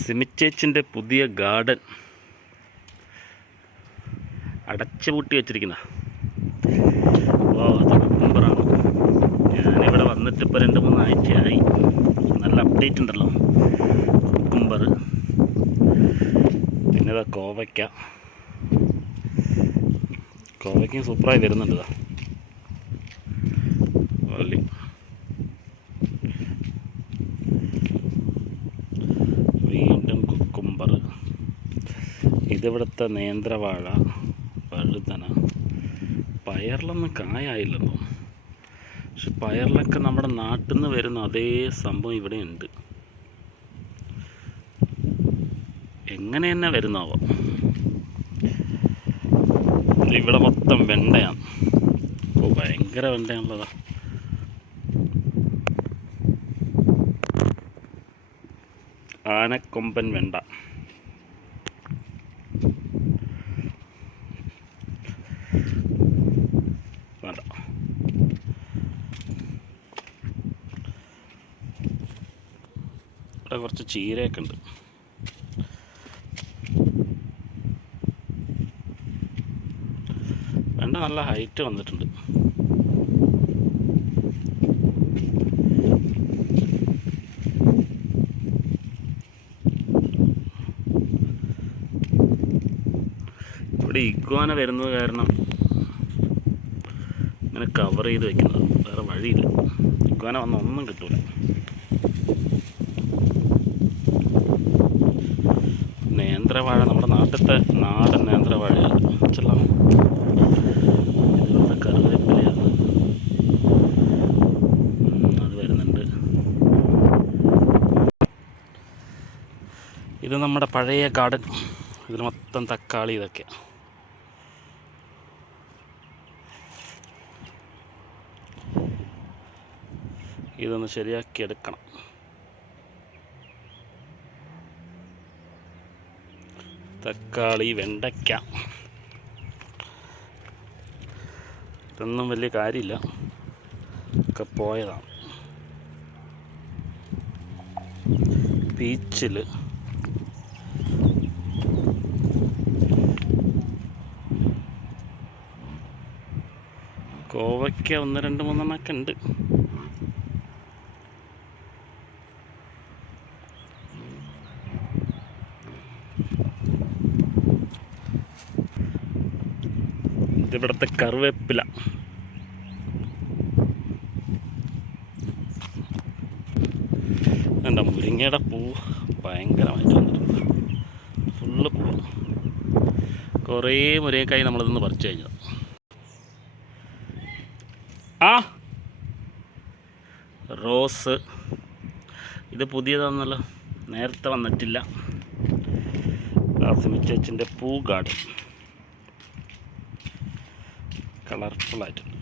സിമിച്ചേച്ചിന്റെ പുതിയ ഗാർഡൻ അടച്ചു പൂട്ടി വെച്ചിരിക്കുന്ന കുക്കുംബറാണ് ഞാനിവിടെ വന്നിട്ട് ഇപ്പോൾ രണ്ട് മൂന്ന് ആഴ്ചയായി. നല്ല അപ്ഡേറ്റ് ഉണ്ടല്ലോ. കുക്കുംബർ പിന്നെ ഇതാ കോവയ്ക്ക. കോവയ്ക്കും സൂപ്പറായി വരുന്നുണ്ട് ഇതാ വള്ളി വീണ്ടും കുക്കുംബർ ഇതിവിടുത്തെ നേന്ത്രവാഴ വഴുതന പയറിലൊന്നും കായായില്ലെന്നോ? പക്ഷെ പയറിലൊക്കെ നമ്മുടെ നാട്ടിൽ നിന്ന് വരുന്ന അതേ സംഭവം ഇവിടെ ഉണ്ട് എങ്ങനെ തന്നെ വരുന്നാവോ? ഇവിടെ മൊത്തം വെണ്ടയാണ്. ഓ ഭയങ്കര വെണ്ടയാണുള്ളതാ. ആനക്കൊമ്പൻ വെണ്ട. കുറച്ച് ചീരയൊക്കെ ഉണ്ട്. വെണ്ട നല്ല ഹൈറ്റ് വന്നിട്ടുണ്ട്. ഇവിടെ ഇഗ്വാന വരുന്നത് കാരണം ഇങ്ങനെ കവർ ചെയ്ത് വെക്കുന്നത്. വേറെ വഴിയില്ല. ഇഗ്വാന വന്ന ഒന്നും കിട്ടൂല. നേന്ത്രവാഴ നമ്മുടെ നാട്ടിലത്തെ നാടൻ നേന്ത്രവാഴയാണ് ചെല്ലാം അത് വരുന്നുണ്ട്. ഇത് നമ്മുടെ പഴയ ഗാർഡൻ ഇതിൽ മൊത്തം തക്കാളി ഇതൊക്കെ ഇതൊന്ന് ശരിയാക്കി എടുക്കണം. തക്കാളി വെണ്ടയ്ക്ക. ഇതൊന്നും വലിയ കാര്യമില്ല. ഒക്കെ പോയതാണ്. പീച്ചിൽ കോവയ്ക്ക ഒന്ന് രണ്ട് മൂന്നെണ്ണമൊക്കെ ഉണ്ട്. ഇതിവിടുത്തെ കറിവേപ്പില. എന്താ മുരിങ്ങയുടെ പൂ ഭയങ്കരമായിട്ട് വന്നിട്ടുണ്ട്. ഫുള്ള് പൂ കുറേ മുരിങ്ങക്കായി നമ്മളിതൊന്ന് പറിച്ചു കഴിഞ്ഞത് ആ റോസ്. ഇത് പുതിയതാണെന്നല്ലോ നേരത്തെ വന്നിട്ടില്ല. ആസിമിച്ചേച്ചിന്റെ പൂ ഗാർഡൻ. കളർഫുള്ളായിട്ടുണ്ട്